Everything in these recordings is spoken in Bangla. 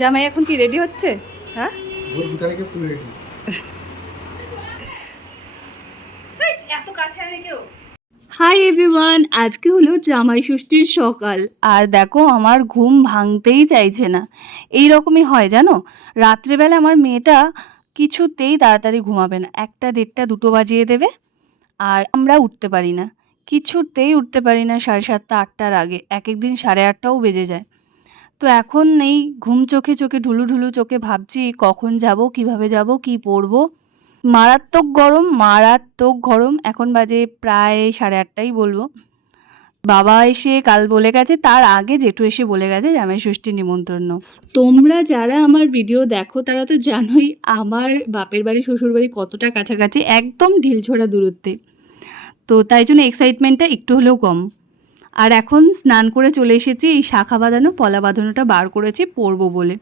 জামাই এখন কি রেডি হচ্ছে? হ্যাঁ? এত কাছে আনে কেউ। হাই এভরিওয়ান আজকে হলো জামাই ষষ্ঠীর সকাল। আর দেখো আমার ঘুম ভাঙতেই চাইছে না। এই রকমই হয় জানো? রাত্রেবেলা আমার মেয়েটা কিছুতেই তাড়াতাড়ি ঘুমাবে না। একটা দেড়টা দুটো বাজিয়ে দেবে আর আমরা উঠতে পারি না। কিছুতেই উঠতে পারি না সাড়ে সাতটা আটটার আগে। এক এক দিন সাড়ে আটটাও বেজে যায়। তো এখন এই ঘুম চোখে চোখে, ঢুলু ঢুলু চোখে ভাবছি কখন যাব, কীভাবে যাব, কি পরবো। মারাত্মক গরম মারাত্মক গরম, এখন বাজে প্রায় সাড়ে আটটাই বলব। বাবা এসে কাল বলে গেছে, তার আগে জেঠু এসে বলে গেছে জামাই ষষ্ঠী নিমন্ত্রণ তোমরা যারা আমার ভিডিও দেখো, তারা তো জানোই আমার বাপের বাড়ি, শ্বশুর বাড়ি কতটা কাছাকাছি, একদম ঢিলছোড়া দূরত্বে। তো তাই জন্য এক্সাইটমেন্টটা একটু হলেও কম। আর এখন স্নান করে চলে এসেছি, এই শাখা বাঁধানো, পলা বাঁধানোটা বার করেছি, পরবো বলে।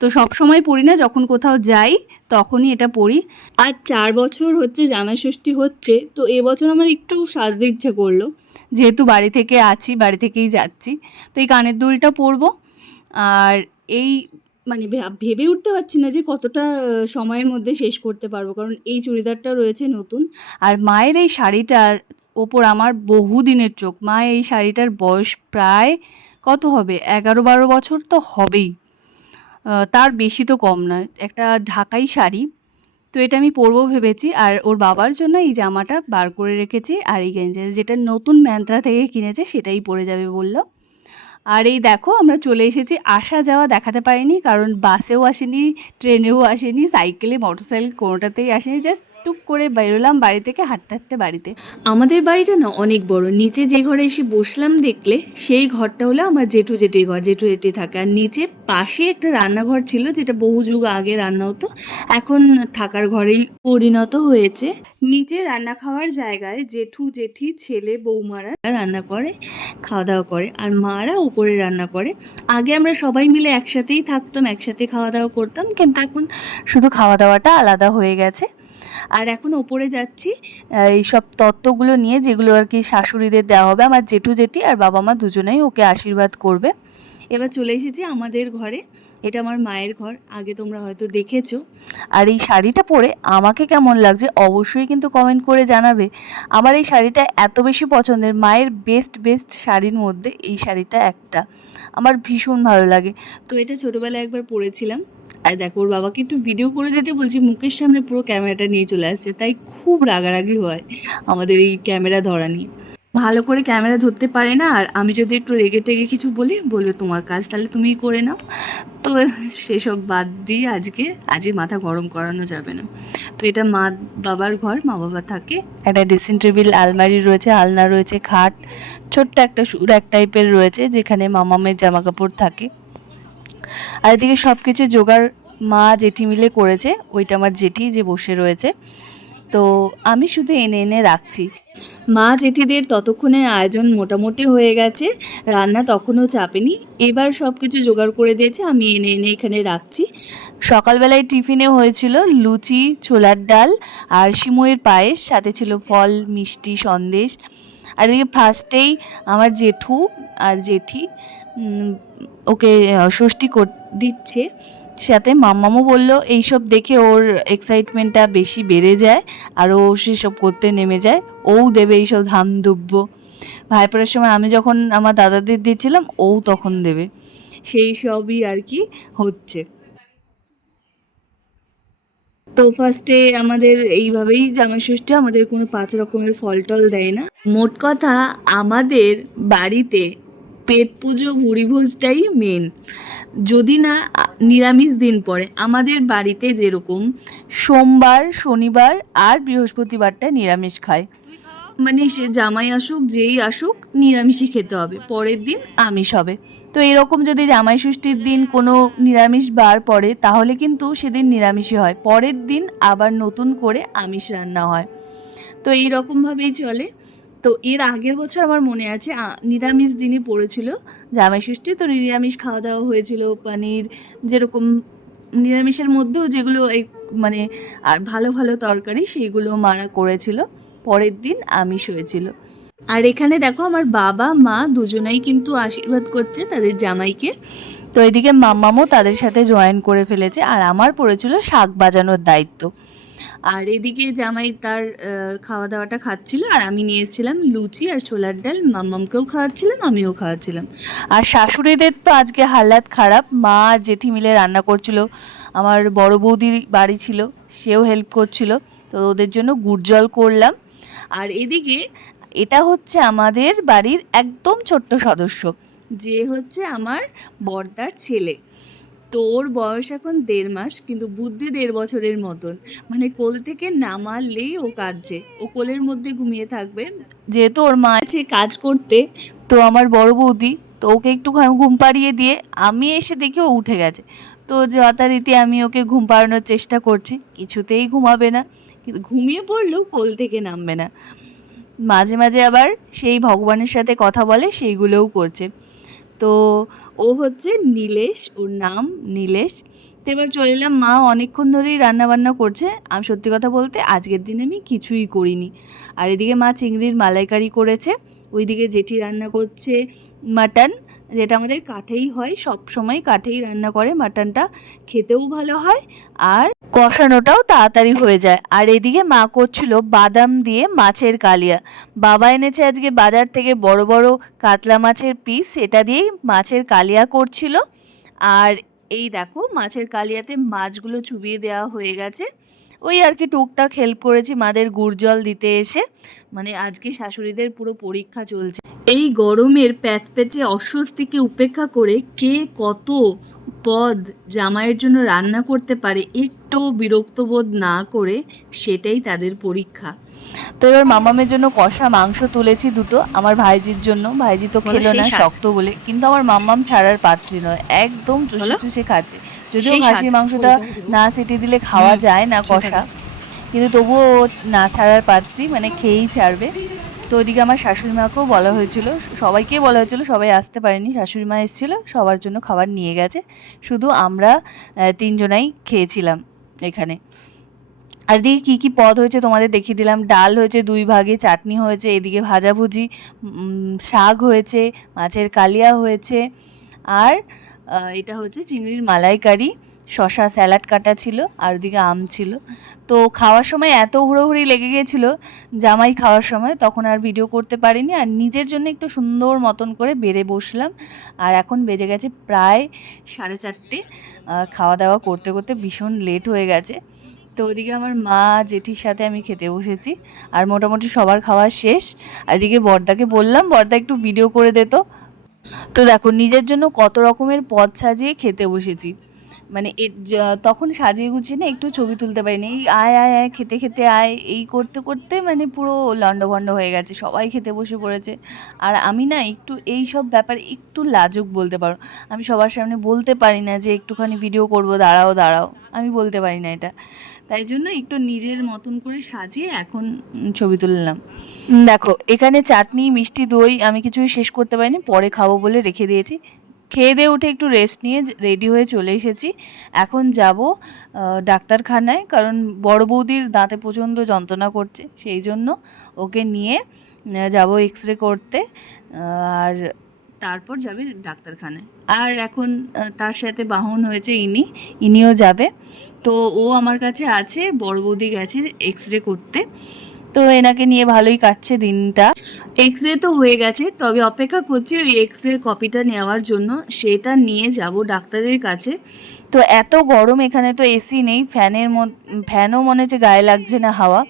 তো সব সময় পড়ি না, যখন কোথাও যাই, তখনই এটা পড়ি আর চার বছর হচ্ছে জামাই ষষ্ঠী হচ্ছে, তো এবছর আমার একটু সাজতে ইচ্ছে করল। যেহেতু বাড়ি থেকে আছি, বাড়ি থেকেই যাচ্ছি, তো এই কানের দুলটা পরবো। আর এই মানে ভেবে উঠতে পারছি না যে কতটা সময়ের মধ্যে শেষ করতে পারব। কারণ এই চুড়িদারটা রয়েছে নতুন। আর মায়ের এই শাড়িটার ওপর আমার বহু দিনের চোখ। মা এই শাড়িটার বয়স প্রায় কত হবে? এগারো বারো বছর তো হবেই। তার বেশি তো কম নয়। একটা ঢাকাই শাড়ি। তো এটা আমি পরবো ভেবেছি। আর ওর বাবার জন্য এই জামাটা বার করে রেখেছি। আর এই গেঞ্জি যেটা নতুন ম্যান্ত্রা থেকে কিনেছে সেটাই পরে যাবে বলল। আর এই দেখো, আমরা চলে এসেছি। আসা যাওয়া দেখাতে পারিনি, কারণ বাসেও আসেনি, ট্রেনেও আসেনি, সাইকেলে, মোটরসাইকেল কোনোটাতেই আসেনি জাস্ট টুক করে বেরোলাম বাড়ি থেকে হাঁটতে হাঁটতে বাড়িতে। আমাদের বাড়িটা না অনেক বড়। নিচে যে ঘরে এসে বসলাম দেখলে সেই ঘরটা হলো আমার জেঠু জেঠির ঘর, জেঠু জেঠি থাকে। আর নিচে পাশে একটা রান্নাঘর ছিল যেটা বহু যুগ আগে রান্না হতো, এখন থাকার ঘরেই পরিণত হয়েছে। নিচে রান্না খাওয়ার জায়গায় জেঠু জেঠি, ছেলে বৌমারা রান্না করে খাওয়া দাওয়া করে, আর মারা উপরে রান্না করে। আগে আমরা সবাই মিলে একসাথেই থাকতাম, একসাথে খাওয়া দাওয়া করতাম, কিন্তু এখন শুধু খাওয়া দাওয়াটা আলাদা হয়ে গেছে। আর এখন ওপরে যাচ্ছি এই সব তত্ত্বগুলো নিয়ে যেগুলো আর কি শাশুড়িদের দেওয়া হবে, আমার জেঠু জেঠি আর বাবা মা দুজনেই ওকে আশীর্বাদ করবে। এবার চলে এসেছি আমাদের ঘরে, এটা আমার মায়ের ঘর, আগে তোমরা হয়তো দেখেছ। আর এই শাড়িটা পরে আমাকে কেমন লাগছে অবশ্যই কিন্তু কমেন্ট করে জানাবে। আমার এই শাড়িটা এত বেশি পছন্দের, মায়ের বেস্ট বেস্ট শাড়ির মধ্যে এই শাড়িটা একটা। আমার ভীষণ ভালো লাগে। তো এটা ছোটোবেলায় একবার পরেছিলাম। আর দেখো, ওর বাবাকে একটু ভিডিও করে দিতে বলছি, মুখের সামনে পুরো ক্যামেরাটা নিয়ে চলে আসছে, তাই খুব রাগারাগি হয় আমাদের এই ক্যামেরা ধরা নিয়ে ভালো করে ক্যামেরা ধরতে পারে না, আর আমি যদি একটু রেগে টেগে কিছু বলি, বলবে তোমার কাজ তাহলে তুমিই করে নাও। তো সেসব বাদ দিয়ে আজকে আজকে মাথা গরম করানো যাবে না। তো এটা মা বাবার ঘর, মা বাবা থাকে। একটা ড্রেসিং টেবিল আলমারি রয়েছে, আলনা রয়েছে, খাট, ছোট্ট একটা এক টাইপের রয়েছে, যেখানে মামামের জামা কাপড় থাকে। আর এদিকে সব কিছু জোগাড় মা জেঠি মিলে করেছে, ওইটা আমার জেঠি যে বসে রয়েছে। তো আমি শুধু এনে এনে রাখছি। মা জেঠিদের ততক্ষণের আয়োজন মোটামুটি হয়ে গেছে, রান্না তখনও চাপেনি। এবার সব কিছু জোগাড় করে দিয়েছে, আমি এনে এনে এখানে রাখছি। সকালবেলায় টিফিনে হয়েছিল লুচি, ছোলার ডাল আর সিমইয়ের পায়েস, সাথে ছিল ফল, মিষ্টি, সন্দেশ। আর এদিকে ফার্স্টেই আমার জেঠু আর জেঠি। ওকে ষষ্ঠী কর, দিচ্ছে। সাথে মাম্মামও বলল, এইসব দেখে ওর এক্সাইটমেন্টটা বেশি বেড়ে যায় আর ও সেসব করতে নেমে যায়। ও দেবে এইসব ধাম দুব্য ভাইপোড়ার সময় আমি যখন আমার দাদাদের দিচ্ছিলাম, ও তখন দেবে। সেই সবই আর কি হচ্ছে। তো ফার্স্টে আমাদের এইভাবেই জামাই ষষ্ঠী আমাদের কোনো পাঁচ রকমের ফল টল দেয় না। মোট কথা, আমাদের বাড়িতে পেট পুজো, ভুড়ি ভোজটাই মেন যদি না নিরামিষ দিন পড়ে, আমাদের বাড়িতে যেরকম সোমবার, শনিবার আর বৃহস্পতিবারটা নিরামিষ খায়। মানে সে জামাই আসুক, যেই আসুক, নিরামিষই খেতে হবে। পরের দিন আমিষ হবে। তো এরকম যদি জামাই ষষ্ঠীর দিন কোনো নিরামিষ বার পড়ে, তাহলে কিন্তু সেদিন নিরামিষই হয়। পরের দিন আবার নতুন করে আমিষ রান্না হয়। তো এই রকমভাবেই চলে। তো এর আগের বছর আমার মনে আছে নিরামিষ দিনই পড়েছিল জামাই ষষ্ঠী তো নিরামিষ খাওয়া দাওয়া হয়েছিল, পানির যেরকম নিরামিষের মধ্যেও যেগুলো এই মানে আর ভালো ভালো তরকারি সেইগুলো মারা করেছিল, পরের দিন আমিষ হয়েছিল। আর এখানে দেখো আমার বাবা, মা দুজনেই কিন্তু আশীর্বাদ করছে তাদের জামাইকে। তো এদিকে মাম্মামও তাদের সাথে জয়েন করে ফেলেছে, আর আমার পড়েছিল শাক বাজানোর দায়িত্ব। আর এদিকে জামাই তার খাওয়া দাওয়াটা খাচ্ছিল আর আমি নিয়ে এসেছিলাম লুচি আর ছোলার ডাল। মাম্মামকেও খাওয়াচ্ছিলাম, আমিও খাওয়াচ্ছিলাম। আর শাশুড়িদের তো আজকে হালাত খারাপ। মা জেঠি মিলে রান্না করছিল। আমার বড় বৌদির বাড়ি ছিল, সেও হেল্প করছিল। তো ওদের জন্য গুড় জল করলাম। আর এদিকে এটা হচ্ছে আমাদের বাড়ির একদম ছোট্ট সদস্য, যে হচ্ছে আমার বর্দার ছেলে। তো ওর বয়স এখন দেড় মাস, কিন্তু বুদ্ধি দেড় বছরের মতন। মানে কোল থেকে নামালেই ও কাঁদছে। ও কোলের মধ্যে ঘুমিয়ে থাকবে। যেহেতু ওর মা আছে কাজ করতে, তো আমার বড় বৌদি, তো ওকে একটু ঘুম- পাড়িয়ে দিয়ে আমি এসে দেখি ও উঠে গেছে। তো যথারীতি আমি ওকে ঘুম পাড়ানোর চেষ্টা করছি। কিছুতেই ঘুমাবে না। কিন্তু ঘুমিয়ে পড়লেও কোল থেকে নামবে না। মাঝে মাঝে আবার সেই ভগবানের সাথে কথা বলে সেইগুলোও করছে। তো ও হচ্ছে নীলেশ, ওর নাম নীলেশ। তো এবার চলে এলাম, মা অনেকক্ষণ ধরেই রান্নাবান্না করছে। আমি, সত্যি কথা বলতে আজকের দিনে আমি কিছুই করিনি। আর এদিকে মা চিংড়ির মালাইকারি করেছে, ওইদিকে জেঠি রান্না করছে মাটন যেটা আমাদের কাঠেই হয় সব সময় কাঠেই রান্না করে মাটনটা খেতেও ভালো হয় আর কষানোটাও তাড়াতাড়ি হয়ে যায়। আর এদিকে মা করছিল বাদাম দিয়ে মাছের কালিয়া। বাবা এনেছে আজকে বাজার থেকে বড় বড় কাতলা মাছের পিস সেটা দিয়েই মাছের কালিয়া করছিল। আর এই দেখো, মাছের কালিয়াতে মাছগুলো চুবিয়ে দেওয়া হয়ে গেছে। ওই আর কি টুকটাক হেল্প করেছি মাদের গুড় দিতে এসে। মানে আজকে শাশুড়িদের পুরো পরীক্ষা চলছে। এই গরমের প্যাচপ্যাচে অস্বস্তিকে উপেক্ষা করে কে কত পদ জামাইয়ের জন্য রান্না করতে পারে একটু বিরক্ত বোধ না করে সেটাই তাদের পরীক্ষা। তো এবার মামামের জন্য কষা মাংস তুলেছি দুটো। আমার ভাইজির জন্য। ভাইজি তো খেলো না শক্ত বলে। কিন্তু আমার মাম্মাম ছাড়ার পাত্রী নয় একদম চুষে চুষে খাচ্ছে। যদিও খাসির মাংসটা না সিটি দিলে খাওয়া যায় না কষা। কিন্তু তবুও ও না ছাড়ার পাত্রী মানে খেয়েই ছাড়বে। তো ওইদিকে আমার শাশুড়ি মাকেও বলা হয়েছিল সবাইকেই বলা হয়েছিল সবাই আসতে পারেনি। শাশুড়ি মা এসেছিল সবার জন্য খাবার নিয়ে গেছে। শুধু আমরা আহ, তিনজনাই খেয়েছিলাম এখানে। আর এদিকে কী কী পদ হয়েছে তোমাদের দেখিয়ে দিলাম? ডাল হয়েছে দুই ভাগে, চাটনি হয়েছে, এদিকে ভাজাভুজি শাক হয়েছে, মাছের কালিয়া হয়েছে, আর এটা হচ্ছে চিংড়ির মালাইকারি শশা স্যালাড কাটা ছিল, আর ওদিকে আম ছিল। তো খাওয়ার সময় এত হুড়োহুড়ি লেগে গেছিল জামাই খাওয়ার সময়, তখন আর ভিডিও করতে পারিনি, আর নিজের জন্য একটু সুন্দর মতন করে বেড়ে বসলাম, আর এখন বেজে গেছে প্রায় সাড়ে চারটে। খাওয়া দাওয়া করতে করতে ভীষণ লেট হয়ে গেছে। তো ওদিকে আমার মা, জেঠির সাথে আমি খেতে বসেছি আর মোটামুটি সবার খাওয়া শেষ। এদিকে বর্দাকে বললাম, বর্দা একটু ভিডিও করে দে তো। দেখো, নিজের জন্য কত রকমের পদ সাজিয়ে খেতে বসেছি। মানে তখন সাজিয়ে গুছিয়ে না একটু ছবি তুলতে পারিনি। এই আয় আয় আয়, খেতে খেতে আয়, এই করতে করতে মানে পুরো লণ্ডভণ্ড হয়ে গেছে। সবাই খেতে বসে পড়েছে। আর আমি না একটু এই সব ব্যাপারে একটু লাজুক বলতে পারো। আমি সবার সামনে বলতে পারি না যে একটুখানি ভিডিও করব, দাঁড়াও দাঁড়াও। আমি বলতে পারি না এটা। তাই জন্য একটু নিজের মতন করে সাজিয়ে এখন ছবি তুললাম। দেখো এখানে চাটনি মিষ্টি দই আমি কিছুই শেষ করতে পারিনি পরে খাব বলে রেখে দিয়েছি। খেয়ে দিয়ে উঠে একটু রেস্ট নিয়ে রেডি হয়ে চলে এসেছি। এখন যাব ডাক্তারখানায় কারণ বড় বৌদির দাঁতে প্রচণ্ড যন্ত্রণা করছে সেই জন্য ওকে নিয়ে যাব এক্স রে করতে আর তারপর যাবে ডাক্তারখানায়। আর এখন তার সাথে বাহন হয়েছে ইনি ইনিও যাবে। তো ও আমার কাছে আছে, বড় বৌদি গেছে এক্স রে করতে। তো এনাকে নিয়ে ভালোই কাটছে দিনটা। এক্স রে তো হয়ে গেছে, তবে অপেক্ষা করছি ওই এক্স রে কপিটা নেওয়ার জন্য। সেটা নিয়ে যাব ডাক্তারের কাছে। তো এত গরম এখানে তো এসি নেই, ফ্যানের ফ্যানও মনে হচ্ছে গায়ে লাগছে না হাওয়া।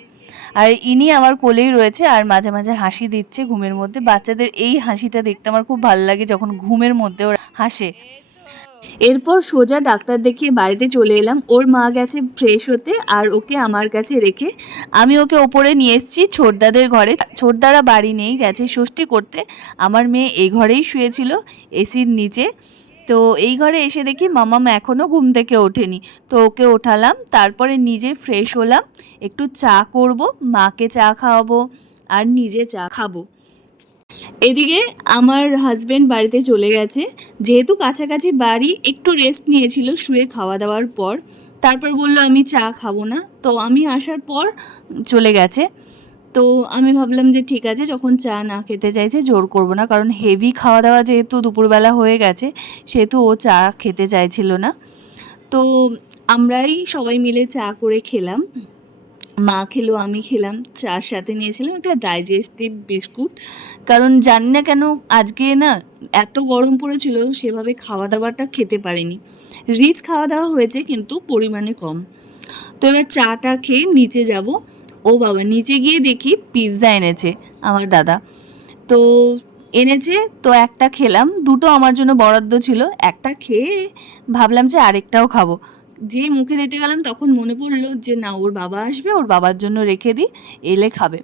আর ইনি আমার কোলেই রয়েছে আর মাঝে মাঝে হাসি দিচ্ছে ঘুমের মধ্যে। বাচ্চাদের এই হাসিটা দেখতে আমার খুব ভালো লাগে যখন ঘুমের মধ্যে ওরা হাসে। এরপর সোজা ডাক্তার দেখিয়ে বাড়িতে চলে এলাম। ওর মা গেছে ফ্রেশ হতে আর ওকে আমার কাছে রেখে আমি ওকে ওপরে নিয়ে এসেছি ছোটদাদের ঘরে। ছোটদারা বাড়ি নেই, গেছে ষষ্ঠী করতে। আমার মেয়ে এই ঘরেই শুয়েছিল, এসির নিচে। তো এই ঘরে এসে দেখি মামাম এখনও ঘুম থেকে ওঠেনি। তো ওকে ওঠালাম, তারপরে নিজে ফ্রেশ হলাম। একটু চা করব, মাকে চা খাওয়াবো আর নিজে চা খাব। এদিকে আমার হাজব্যান্ড বাড়িতে চলে গেছে। যেহেতু কাছাকাছি বাড়ি, একটু রেস্ট নিয়েছিল, শুয়ে খাওয়া দাওয়ার পর। তারপর বলল, আমি চা খাব না। তো আমি আসার পর চলে গেছে। তো আমি ভাবলাম যে, ঠিক আছে, যখন চা না খেতে চাইছে, জোর করব না। কারণ হেভি খাওয়া দাওয়া যেহেতু দুপুরবেলা হয়ে গেছে, সেহেতু ও চা খেতে চাইছিল না। তো আমরাই সবাই মিলে চা করে খেলাম। মা খেলো, আমি খেলাম, চার সাথে নিয়েছিলাম একটা ডাইজেস্টিভ বিস্কুট। কারণ জানি না কেন আজকে না এত গরম পড়েছিল, সেভাবে খাওয়া দাওয়াটা খেতে পারিনি। রিচ খাওয়া দাওয়া হয়েছে, কিন্তু পরিমাণে কম। তো এবার চাটা খেয়ে নিচে যাব। ও বাবা, নিচে গিয়ে দেখি পিৎজা এনেছে আমার দাদা। তো এনেছে, তো একটা খেলাম, দুটো আমার জন্য বরাদ্দ ছিল, একটা খেয়ে ভাবলাম যে আরেকটাও খাব। যে মুখে দিতে গেলাম তখন মনে পড়ল যে না, ওর বাবা আসবে, ওর বাবার জন্য রেখে দিই, এলে খাবে।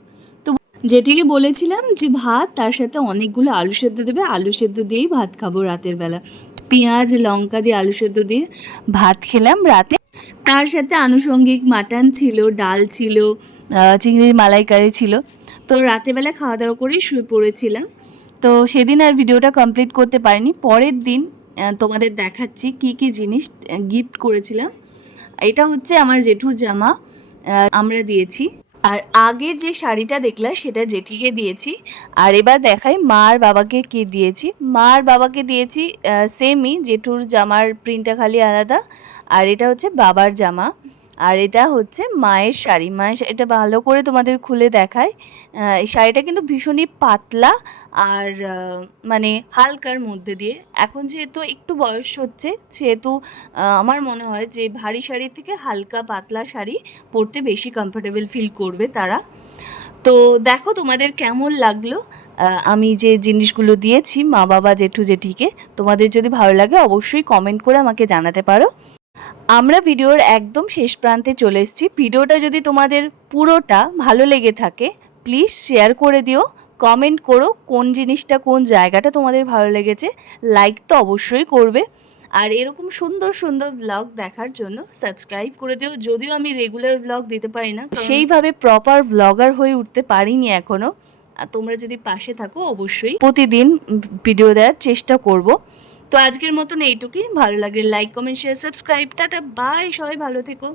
তো যেটিকে বলেছিলাম যে ভাত, তার সাথে অনেকগুলো আলু সেদ্ধ দেবে, আলু সেদ্ধ দিয়েই ভাত খাব রাতের বেলা। পেঁয়াজ, লঙ্কা দিয়ে আলু সেদ্ধ দিয়ে ভাত খেলাম রাতে। তার সাথে আনুষঙ্গিক মাটন ছিল, ডাল ছিল চিংড়ির মালাইকারি ছিল। তো রাতেরবেলা খাওয়া দাওয়া করেই শুয়ে পড়েছিলাম। তো সেদিন আর ভিডিওটা কমপ্লিট করতে পারিনি। পরের দিন তোমাদের দেখাচ্ছি কি কি জিনিস গিফট করেছিলাম। এটা হচ্ছে আমার জেঠুর জামা আমরা দিয়েছি। আর আগে যে শাড়িটা দেখলাম, সেটা জেঠিকে দিয়েছি। আর এবার দেখাই মার বাবাকে কি দিয়েছি। মার বাবাকে দিয়েছি সেমই জেঠুর জামার প্রিন্টটা খালি আলাদা। আর এটা হচ্ছে বাবার জামা। আর এটা হচ্ছে মায়ের শাড়ি। মায়ের এটা ভালো করে তোমাদের খুলে দেখায়। এই শাড়িটা কিন্তু ভীষণই পাতলা আর মানে হালকার মধ্যে দিয়ে। এখন যেহেতু একটু বয়স হচ্ছে, সেহেতু আমার মনে হয় যে ভারী শাড়ির থেকে হালকা পাতলা শাড়ি পরতে বেশি কমফোর্টেবল ফিল করবে তারা। তো দেখো তোমাদের কেমন লাগল। আমি যে জিনিসগুলো দিয়েছি মা বাবা জেঠু জেঠিকে তোমাদের যদি ভালো লাগে অবশ্যই কমেন্ট করে আমাকে জানাতে পারো। আমরা ভিডিওর একদম শেষ প্রান্তে চলে এসেছি। ভিডিওটা যদি তোমাদের পুরোটা ভালো লেগে থাকে প্লিজ শেয়ার করে দিও কমেন্ট করো কোন জিনিসটা কোন জায়গাটা তোমাদের ভালো লেগেছে। লাইক তো অবশ্যই করবে। আর এরকম সুন্দর সুন্দর ব্লগ দেখার জন্য সাবস্ক্রাইব করে দিও। যদিও আমি রেগুলার ব্লগ দিতে পারি না সেইভাবে প্রপার ব্লগার হয়ে উঠতে পারিনি এখনও আর তোমরা যদি পাশে থাকো অবশ্যই প্রতিদিন ভিডিও দেওয়ার চেষ্টা করব। তো আজকের মতন এইটুকুই। ভালো লাগলে like comment share subscribe tata bye সবাই ভালো থেকো।